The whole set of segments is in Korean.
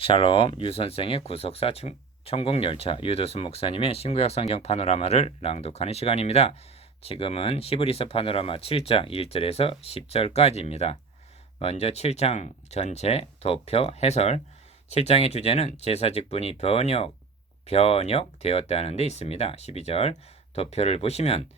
샬롬 유선생의 구속사 천국열차 유도수 목사님의 신구약 성경 파노라마를 낭독하는 시간입니다. 지금은 히브리서 파노라마 7장 1절에서 10절까지입니다. 먼저 7장 전체 도표 해설. 7장의 주제는 제사 직분이 변역되었다는 데 있습니다. 12절 도표를 보시면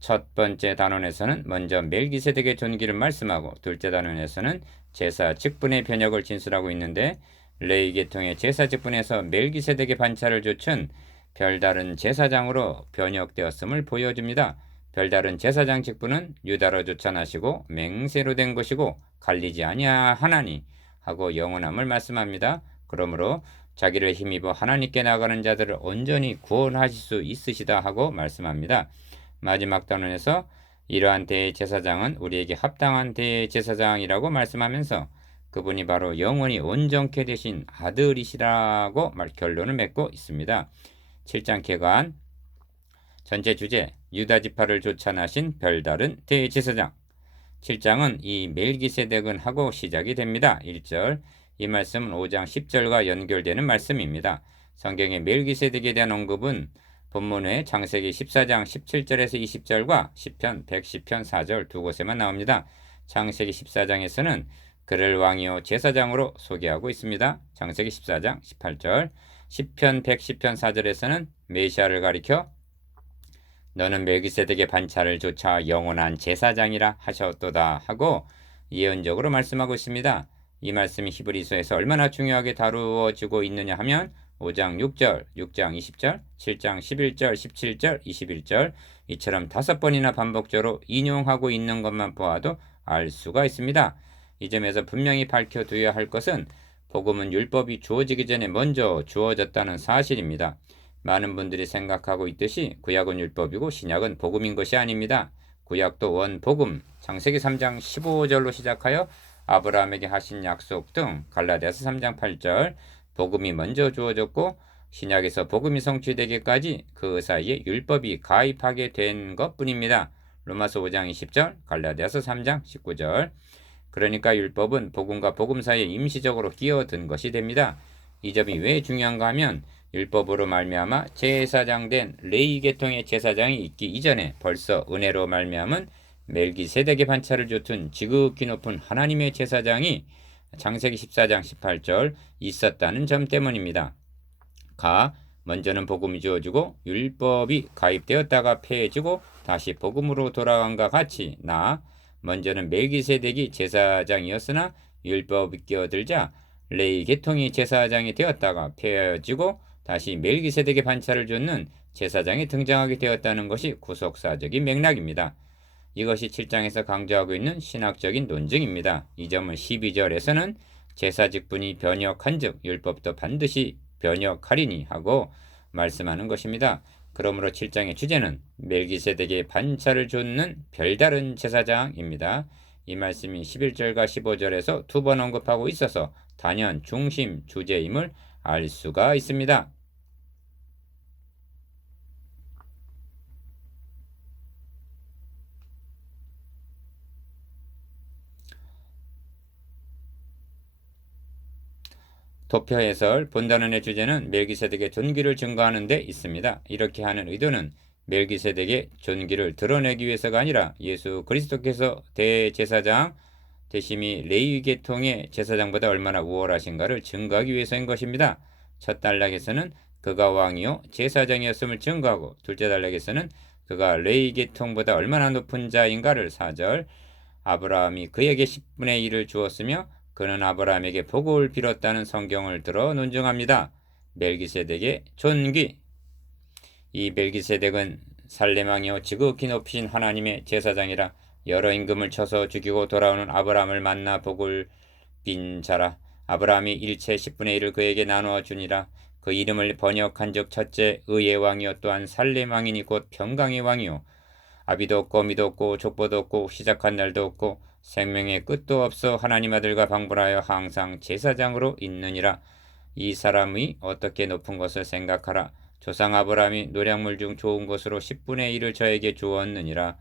첫 번째 단원에서는 먼저 멜기세덱의 존귀를 말씀하고 둘째 단원에서는 제사 직분의 변역을 진술하고 있는데, 레위 계통의 제사 직분에서 멜기세덱의 반차를 좇은 별다른 제사장으로 변역되었음을 보여줍니다. 별다른 제사장 직분은 유다로 쫓아나시고 맹세로 된 것이고 갈리지 아니하나니 하고 영원함을 말씀합니다. 그러므로 자기를 힘입어 하나님께 나가는 자들을 온전히 구원하실 수 있으시다 하고 말씀합니다. 마지막 단원에서 이러한 대제사장은 우리에게 합당한 대제사장이라고 말씀하면서 그분이 바로 영원히 온전케 되신 아들이시라고 결론을 맺고 있습니다. 7장 개관 전체 주제, 유다 지파를 쫓아나신 별다른 대제사장. 7장은 이 멜기세덱은 하고 시작이 됩니다. 1절, 이 말씀은 5장 10절과 연결되는 말씀입니다. 성경의 멜기세덱에 대한 언급은 본문의 창세기 14장 17절에서 20절과 시편 110편 4절 두 곳에만 나옵니다. 창세기 14장에서는 그를 왕이요 제사장으로 소개하고 있습니다. 창세기 14장 18절, 시편 110편 4절에서는 메시아를 가리켜 너는 멜기세덱의 반차를 좇아 영원한 제사장이라 하셨도다 하고 예언적으로 말씀하고 있습니다. 이 말씀이 히브리서에서 얼마나 중요하게 다루어지고 있느냐 하면 5장 6절, 6장 20절, 7장 11절, 17절, 21절 이처럼 5번이나 반복적으로 인용하고 있는 것만 보아도 알 수가 있습니다. 이 점에서 분명히 밝혀두어야 할 것은 복음은 율법이 주어지기 전에 먼저 주어졌다는 사실입니다. 많은 분들이 생각하고 있듯이 구약은 율법이고 신약은 복음인 것이 아닙니다. 구약도 원복음, 창세기 3장 15절로 시작하여 아브라함에게 하신 약속 등 갈라디아서 3장 8절 복음이 먼저 주어졌고, 신약에서 복음이 성취되기까지 그 사이에 율법이 가입하게 된 것뿐입니다. 로마서 5장 20절, 갈라디아서 3장 19절. 그러니까 율법은 복음과 복음 사이에 임시적으로 끼어든 것이 됩니다. 이 점이 왜 중요한가 하면 율법으로 말미암아 제사장된 레위 계통의 제사장이 있기 이전에 벌써 은혜로 말미암은 멜기세덱의 반차를 좇은 지극히 높은 하나님의 제사장이 창세기 14장 18절 있었다는 점 때문입니다. 먼저는 복음이 주어지고 율법이 가입되었다가 폐해지고 다시 복음으로 돌아간과 같이 먼저는 멜기세덱이 제사장이었으나 율법이 끼어들자 레위 계통이 제사장이 되었다가 폐해지고 다시 멜기세덱의 반차를 좇는 제사장이 등장하게 되었다는 것이 구속사적인 맥락입니다. 이것이 7장에서 강조하고 있는 신학적인 논증입니다. 이 점은 12절에서는 제사 직분이 변역한 즉 율법도 반드시 변역하리니 하고 말씀하는 것입니다. 그러므로 7장의 주제는 멜기세덱의 반차를 좇는 별다른 제사장입니다. 이 말씀이 11절과 15절에서 두 번 언급하고 있어서 단연 중심 주제임을 알 수가 있습니다. 도표 해설 본단원의 주제는 멜기세덱의 존귀를 증거하는 데 있습니다. 이렇게 하는 의도는 멜기세덱의 존귀를 드러내기 위해서가 아니라 예수 그리스도께서 대제사장 되심이 레위 계통의 제사장보다 얼마나 우월하신가를 증거하기 위해서인 것입니다. 첫 단락에서는 그가 왕이요 제사장이었음을 증거하고, 둘째 단락에서는 그가 레위 계통보다 얼마나 높은 자인가를 4절 아브라함이 그에게 10분의 1을 주었으며 그는 아브라함에게 복을 빌었다는 성경을 들어 논증합니다. 멜기세덱의 존귀. 이 멜기세덱은 살렘왕이요 지극히 높으신 하나님의 제사장이라 여러 임금을 쳐서 죽이고 돌아오는 아브라함을 만나 복을 빈 자라. 아브라함이 일체 10분의 1을 그에게 나누어 주니라. 그 이름을 번역한 즉 첫째 의의 왕이요 또한 살렘왕이니 곧 평강의 왕이요 아비도 없고 미도 없고 족보도 없고 시작한 날도 없고 생명의 끝도 없어 하나님 아들과 방불하여 항상 제사장으로 있느니라. 이 사람이 어떻게 높은 것을 생각하라. 조상 아브라함이 노량물 중 좋은 것으로 10분의 1을 저에게 주었느니라.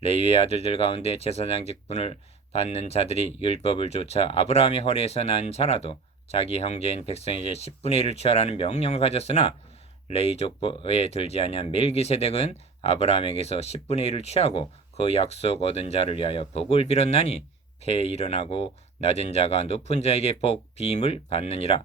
레위의 아들들 가운데 제사장 직분을 받는 자들이 율법을 쫓아 아브라함의 허리에서 난 자라도 자기 형제인 백성에게 10분의 1을 취하라는 명령을 가졌으나 레위 족보에 들지 아니한 멜기세덱은 아브라함에게서 10분의 1을 취하고 그 약속 얻은 자를 위하여 복을 빌었나니 폐에 일어나고 낮은 자가 높은 자에게 복 비임을 받느니라.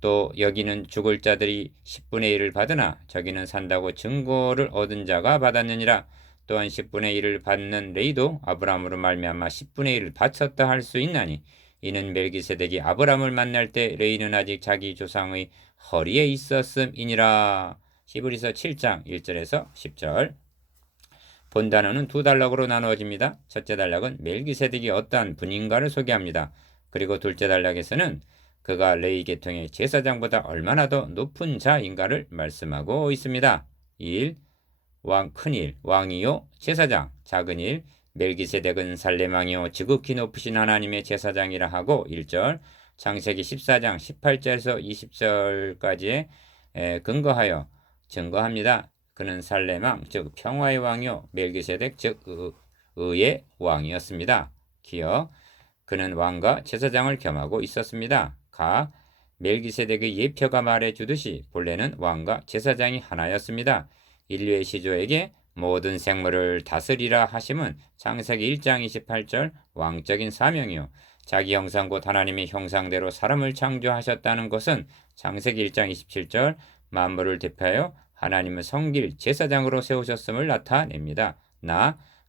또 여기는 죽을 자들이 10분의 1을 받으나 저기는 산다고 증거를 얻은 자가 받았느니라. 또한 10분의 1을 받는 레이도 아브라함으로 말미암아 10분의 1을 바쳤다 할 수 있나니 이는 멜기세덱이 아브라함을 만날 때 레이는 아직 자기 조상의 허리에 있었음이니라. 히브리서 7장 1절에서 10절. 본 단어는 두 단락으로 나누어집니다. 첫째 단락은 멜기세덱이 어떠한 분인가를 소개합니다. 그리고 둘째 단락에서는 그가 레위 계통의 제사장보다 얼마나 더 높은 자인가를 말씀하고 있습니다. 1. 큰일, 왕이요 제사장, 작은 일, 멜기세덱은 살렘왕이요 지극히 높으신 하나님의 제사장이라 하고 1절, 창세기 14장 18절에서 20절까지에 근거하여 증거합니다. 그는 살렘왕, 즉 평화의 왕이요 멜기세덱, 즉 의의 왕이었습니다. 기어 그는 왕과 제사장을 겸하고 있었습니다. 멜기세덱의 예표가 말해주듯이 본래는 왕과 제사장이 하나였습니다. 인류의 시조에게 모든 생물을 다스리라 하심은 창세기 1장 28절 왕적인 사명이요 자기 형상 곧 하나님의 형상대로 사람을 창조하셨다는 것은 창세기 1장 27절 만물을 대표하여 하나님을 섬길 제사장으로 세우셨음을 나타냅니다.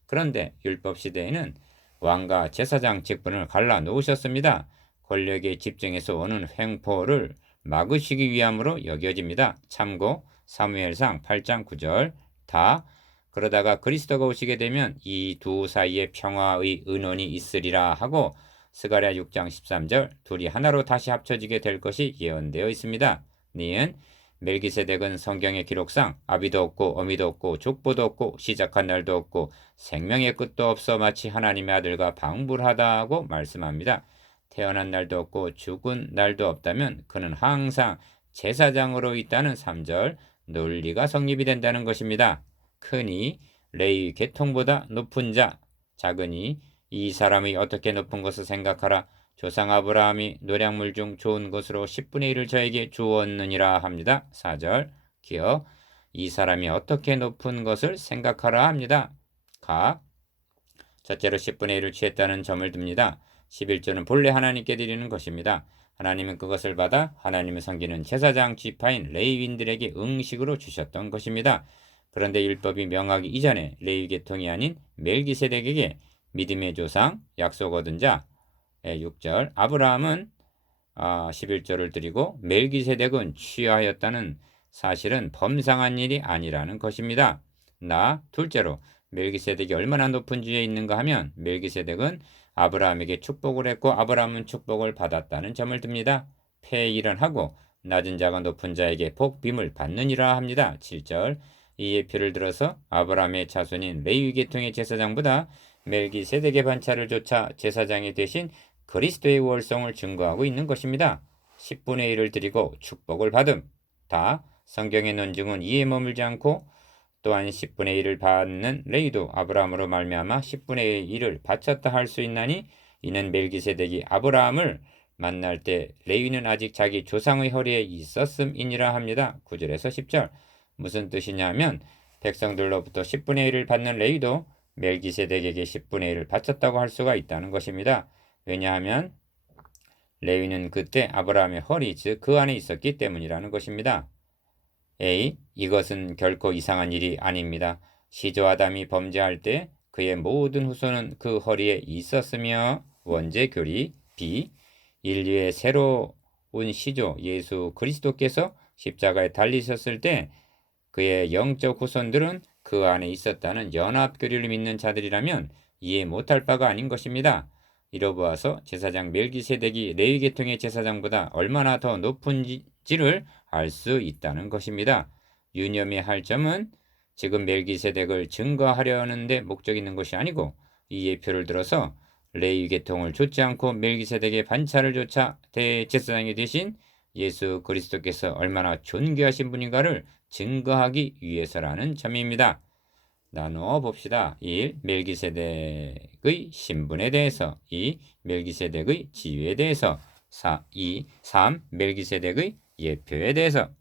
그런데 율법 시대에는 왕과 제사장 직분을 갈라 놓으셨습니다. 권력에 집중해서 오는 횡포를 막으시기 위함으로 여겨집니다. 참고 사무엘상 8장 9절. 그러다가 그리스도가 오시게 되면 이 두 사이에 평화의 은원이 있으리라 하고 스가랴 6장 13절 둘이 하나로 다시 합쳐지게 될 것이 예언되어 있습니다. 니은 멜기세덱은 성경의 기록상 아비도 없고 어미도 없고 족보도 없고 시작한 날도 없고 생명의 끝도 없어 마치 하나님의 아들과 방불하다고 말씀합니다. 태어난 날도 없고 죽은 날도 없다면 그는 항상 제사장으로 있다는 3절 논리가 성립이 된다는 것입니다. 크니 레위 계통보다 높은 자, 작으니 이 사람이 어떻게 높은 것을 생각하라. 조상 아브라함이 노량물 중 좋은 것으로 10분의 1을 저에게 주었느니라 합니다. 4절 기어 이 사람이 어떻게 높은 것을 생각하라 합니다. 첫째로 10분의 1을 취했다는 점을 듭니다. 11조는 본래 하나님께 드리는 것입니다. 하나님은 그것을 받아 하나님을 섬기는 제사장 지파인 레위인들에게 응식으로 주셨던 것입니다. 그런데 율법이 명하기 이전에 레위 계통이 아닌 멜기세덱에게 믿음의 조상, 약속 얻은 자 6절 아브라함은 11조를 드리고 멜기세덱은 취하였다는 사실은 범상한 일이 아니라는 것입니다. 둘째로 멜기세덱이 얼마나 높은 지위에 있는가 하면 멜기세덱은 아브라함에게 축복을 했고 아브라함은 축복을 받았다는 점을 듭니다. 폐일언하고 낮은 자가 높은 자에게 복빔을 받느니라 합니다. 7절 이 예표를 들어서 아브라함의 자손인 레위 계통의 제사장보다 멜기세덱의 반차를 좇아 제사장이 되신 그리스도의 월성을 증거하고 있는 것입니다. 10분의 1을 드리고 축복을 받음. 성경의 논증은 이에 머물지 않고 또한 10분의 1을 받는 레위도 아브라함으로 말미암아 10분의 1을 바쳤다 할 수 있나니 이는 멜기세덱이 아브라함을 만날 때 레위는 아직 자기 조상의 허리에 있었음이니라 합니다. 9절에서 10절 무슨 뜻이냐면 백성들로부터 10분의 1을 받는 레위도 멜기세덱에게 10분의 1을 바쳤다고 할 수가 있다는 것입니다. 왜냐하면 레위는 그때 아브라함의 허리 즉 그 안에 있었기 때문이라는 것입니다. 이것은 결코 이상한 일이 아닙니다. 시조 아담이 범죄할 때 그의 모든 후손은 그 허리에 있었으며 원죄 교리. 인류의 새로운 시조 예수 그리스도께서 십자가에 달리셨을 때 그의 영적 후손들은 그 안에 있었다는 연합 교리를 믿는 자들이라면 이해 못할 바가 아닌 것입니다. 이로보아서 제사장 멜기세덱이 레위 계통의 제사장보다 얼마나 더 높은지를 알 수 있다는 것입니다. 유념해야 할 점은 지금 멜기세덱을 증거하려는 데 목적이 있는 것이 아니고 이 예표를 들어서 레위 계통을 좇지 않고 멜기세덱의 반차를 좇아 대제사장이 되신 예수 그리스도께서 얼마나 존귀하신 분인가를 증거하기 위해서라는 점입니다. 나누어 봅시다. 1. 멜기세덱의 신분에 대해서 2. 멜기세덱의 지위에 대해서 3. 멜기세덱의 예표에 대해서